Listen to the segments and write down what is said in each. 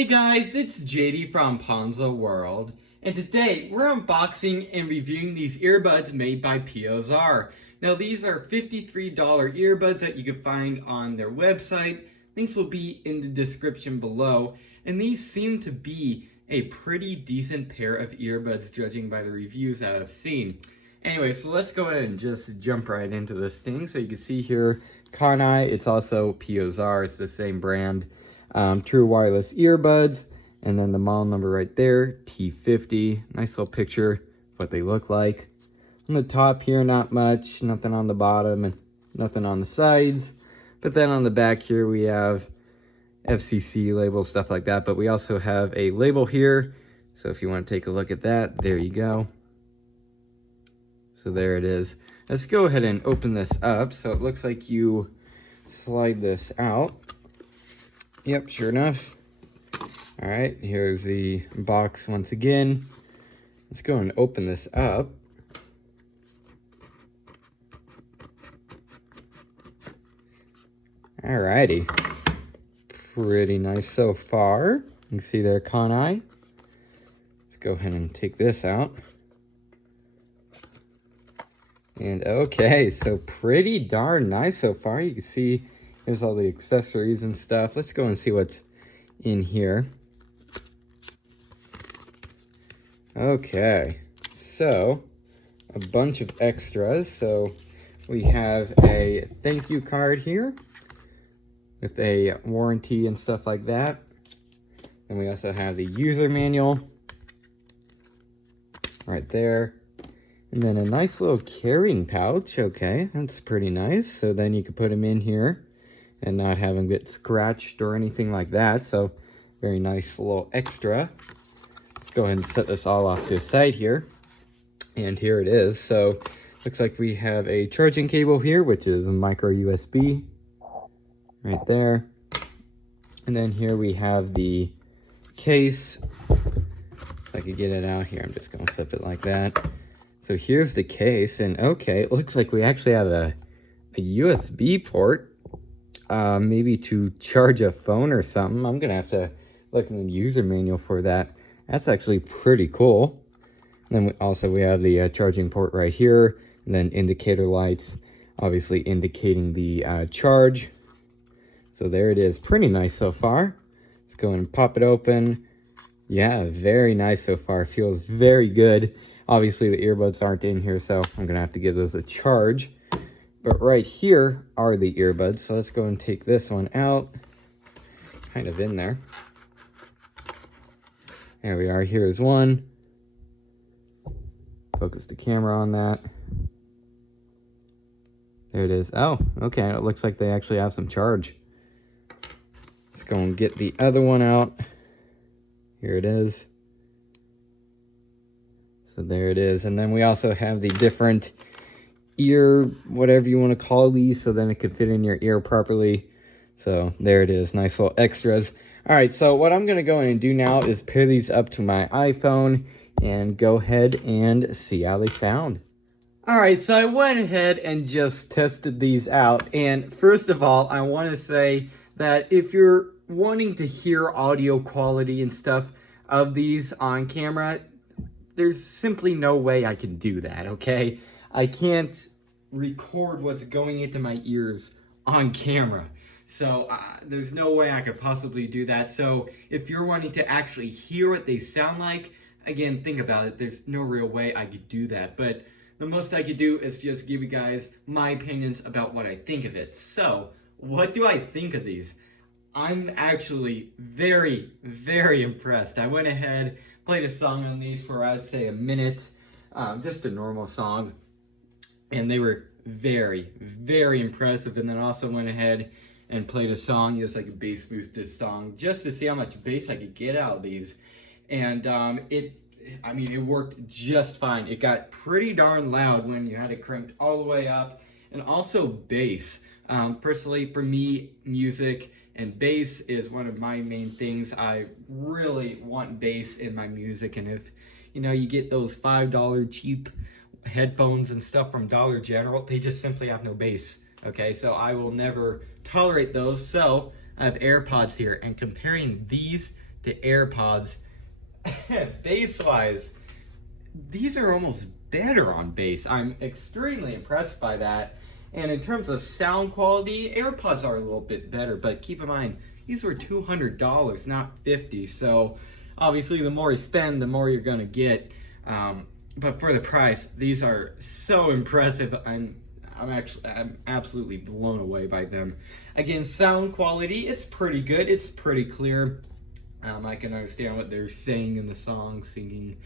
Hey guys, it's JD from PeohZarr World, and today we're unboxing and reviewing these earbuds made by PeohZarr. Now these are $53 earbuds that you can find on their website. Links will be in the description below, and these seem to be a pretty decent pair of earbuds judging by the reviews that I've seen. Anyway, so let's go ahead and just jump right into this thing. So you can see here, Kaneye, it's also PeohZarr, it's the same brand. True wireless earbuds, and then the model number right there, T50. Nice little picture of what they look like. On the top here, not much, nothing on the bottom, and nothing on the sides. But then on the back here, we have FCC labels, stuff like that. But we also have a label here. So if you want to take a look at that, there you go. So there it is. Let's go ahead and open this up. So it looks like you slide this out. Yep, sure enough. All right, here's the box once again. Let's go and open this up. Alrighty. Pretty nice so far. You can see there, Kaneye. Let's go ahead and take this out. And okay, so pretty darn nice so far. You can see here's all the accessories and stuff. Let's go and see what's in here. Okay, so a bunch of extras. So we have a thank you card here with a warranty and stuff like that. And we also have the user manual right there. And then a nice little carrying pouch. Okay, that's pretty nice. So then you can put them in here and not have them get scratched or anything like that. So very nice little extra. Let's go ahead and set this all off to the side here. And here it is. So looks like we have a charging cable here, which is a micro USB right there. And then here we have the case. If I could get it out here, I'm just gonna flip it like that. So here's the case, and okay, it looks like we actually have a USB port. Maybe to charge a phone or something. I'm gonna have to look in the user manual for that. That's actually pretty cool. And then we have the charging port right here, and then indicator lights, obviously indicating the charge. So there it is, pretty nice so far. Let's go and pop it open. Yeah, very nice so far. Feels very good. Obviously the earbuds aren't in here, so I'm gonna have to give those a charge. But right here are the earbuds. So let's go and take this one out. Kind of in there. There we are. Here's one. Focus the camera on that. There it is. Oh, okay. It looks like they actually have some charge. Let's go and get the other one out. Here it is. So there it is. And then we also have the different ear, whatever you want to call these, so then it could fit in your ear properly. So there it is, nice little extras. All right, so what I'm gonna go in and do now is pair these up to my iPhone and go ahead and see how they sound. All right, so I went ahead and just tested these out, and first of all, I want to say that if you're wanting to hear audio quality and stuff of these on camera, there's simply no way I can do that, okay? I can't record what's going into my ears on camera. So there's no way I could possibly do that. So if you're wanting to actually hear what they sound like, again, think about it. There's no real way I could do that. But the most I could do is just give you guys my opinions about what I think of it. So what do I think of these? I'm actually very, very impressed. I went ahead, played a song on these for, I'd say, a minute. Just a normal song. And they were very, very impressive. And then also went ahead and played a song. It was like a bass boosted song just to see how much bass I could get out of these. And it worked just fine. It got pretty darn loud when you had it cranked all the way up. And also bass. Personally, for me, music and bass is one of my main things. I really want bass in my music. And if, you get those $5 cheap headphones and stuff from Dollar General, they just simply have no bass. Okay, so I will never tolerate those. So I have AirPods here, and comparing these to AirPods, bass-wise, these are almost better on bass. I'm extremely impressed by that. And in terms of sound quality, AirPods are a little bit better, but keep in mind, these were $200, not $50. So obviously the more you spend, the more you're gonna get. But for the price, these are so impressive. I'm absolutely blown away by them. Again, sound quality, it's pretty good. It's pretty clear. I can understand what they're saying in the song, singing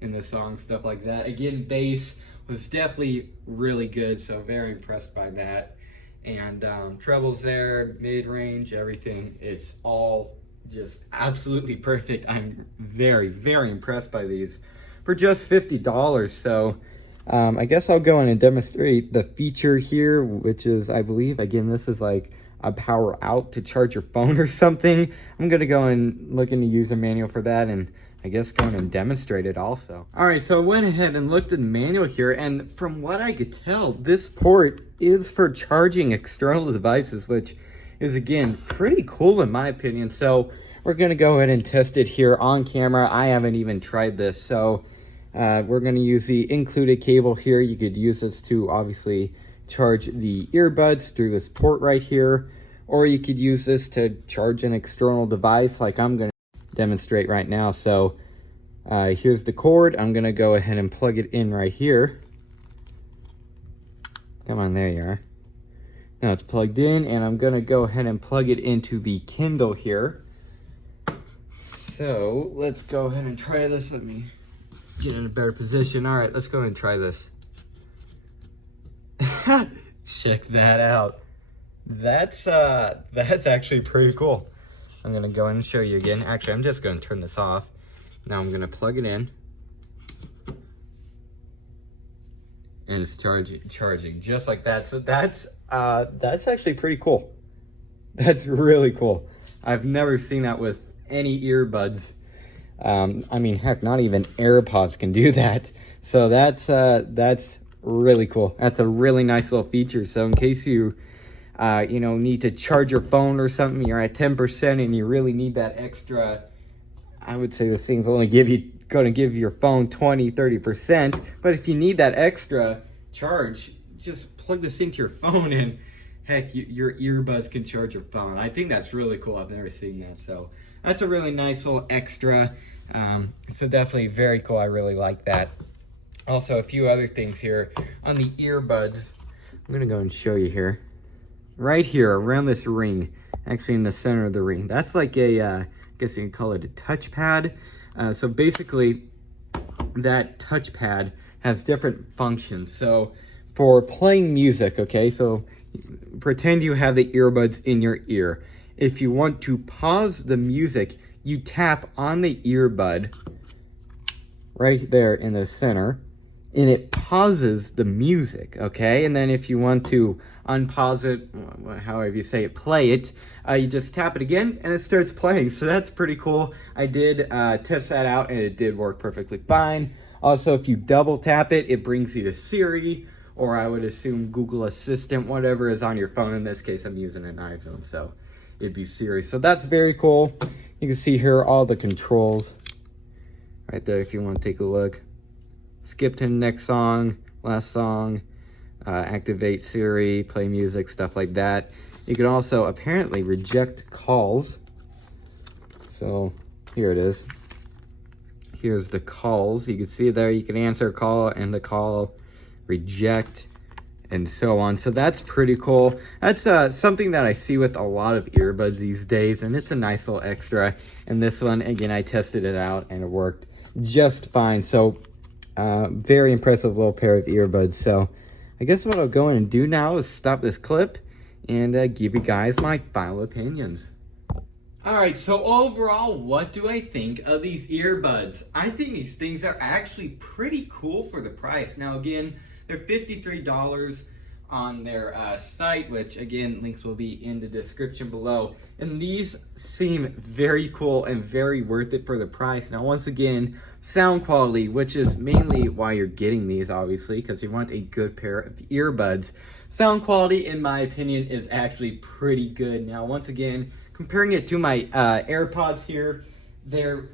in the song, stuff like that. Again, bass was definitely really good, so very impressed by that. And trebles there, mid-range, everything. It's all just absolutely perfect. I'm very, very impressed by these for just $50. So I guess I'll go in and demonstrate the feature here, which is, I believe, again, this is like a power out to charge your phone or something. I'm gonna go and look in the user manual for that, and I guess go in and demonstrate it also. All right, so I went ahead and looked at the manual here, and from what I could tell, this port is for charging external devices, which is, again, pretty cool in my opinion. So we're gonna go ahead and test it here on camera. I haven't even tried this, so we're gonna use the included cable here. You could use this to obviously charge the earbuds through this port right here, or you could use this to charge an external device like I'm gonna demonstrate right now. So here's the cord. I'm gonna go ahead and plug it in right here. Come on, there you are. Now it's plugged in, and I'm gonna go ahead and plug it into the Kindle here. So let's go ahead and try this. Let me get in a better position. All right, let's go ahead and try this. Check that out. That's actually pretty cool. I'm gonna go in and show you again. Actually, I'm just gonna turn this off. Now I'm gonna plug it in. And it's charging just like that. So that's actually pretty cool. That's really cool. I've never seen that with any earbuds. I mean, heck, not even AirPods can do that. So that's really cool. That's a really nice little feature. So in case you need to charge your phone or something, you're at 10% and you really need that extra, I would say this thing's only going to give your phone 20-30%, but if you need that extra charge, just plug this into your phone and heck, your earbuds can charge your phone. I think that's really cool. I've never seen that, so that's a really nice little extra. So definitely very cool. I really like that. Also, a few other things here on the earbuds. I'm gonna go and show you here. Right here, around this ring, actually in the center of the ring. That's like a, I guess you can call it a touchpad. So basically, that touchpad has different functions. So for playing music, okay, so pretend you have the earbuds in your ear. If you want to pause the music, you tap on the earbud right there in the center, and it pauses the music, okay? And then if you want to unpause it, however you say it, play it, you just tap it again and it starts playing. So that's pretty cool. I did test that out and it did work perfectly fine. Also, if you double tap it, it brings you to Siri, or I would assume Google Assistant, whatever is on your phone. In this case, I'm using an iPhone, so it'd be Siri. So that's very cool. You can see here all the controls right there if you want to take a look. Skip to the next song, last song, activate Siri, play music, stuff like that. You can also apparently reject calls. So here it is. Here's the calls. You can see there, you can answer a call and the call, reject, and so on. So that's pretty cool. That's something that I see with a lot of earbuds these days, and it's a nice little extra. And this one, again, I tested it out and it worked just fine. So very impressive little pair of earbuds. So I guess what I'll go in and do now is stop this clip and give you guys my final opinions. Alright, so overall, what do I think of these earbuds? I think these things are actually pretty cool for the price. Now again, they're $53 on their site, which again, links will be in the description below. And these seem very cool and very worth it for the price. Now once again, sound quality, which is mainly why you're getting these, obviously, because you want a good pair of earbuds. Sound quality, in my opinion, is actually pretty good. Now once again, comparing it to my AirPods here, They're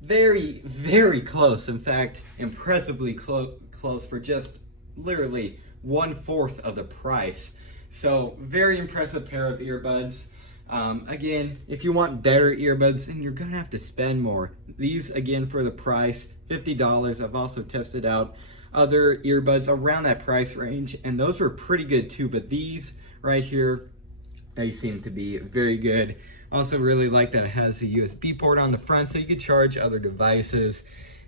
very, very close. In fact, impressively close for just literally 1/4 of the price. So very impressive pair of earbuds. Again, if you want better earbuds, then you're gonna have to spend more. These, again, for the price, $50. I've also tested out other earbuds around that price range, and those were pretty good too, but these right here, they seem to be very good. Also really like that it has the USB port on the front so you can charge other devices,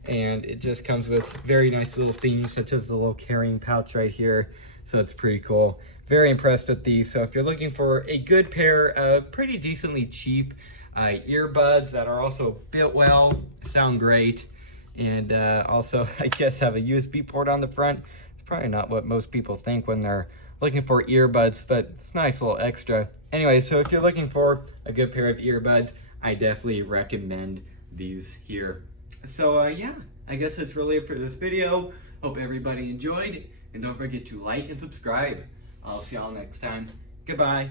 and it just comes with very nice little things such as the little carrying pouch right here, so it's pretty cool. Very impressed with these. So if you're looking for a good pair of pretty decently cheap earbuds that are also built well, sound great, and also I guess have a USB port on the front, it's probably not what most people think when they're looking for earbuds, but it's a nice little extra. Anyway, so if you're looking for a good pair of earbuds, I definitely recommend these here. So yeah, I guess that's really it for this video. Hope everybody enjoyed, and don't forget to like and subscribe. I'll see y'all next time. Goodbye.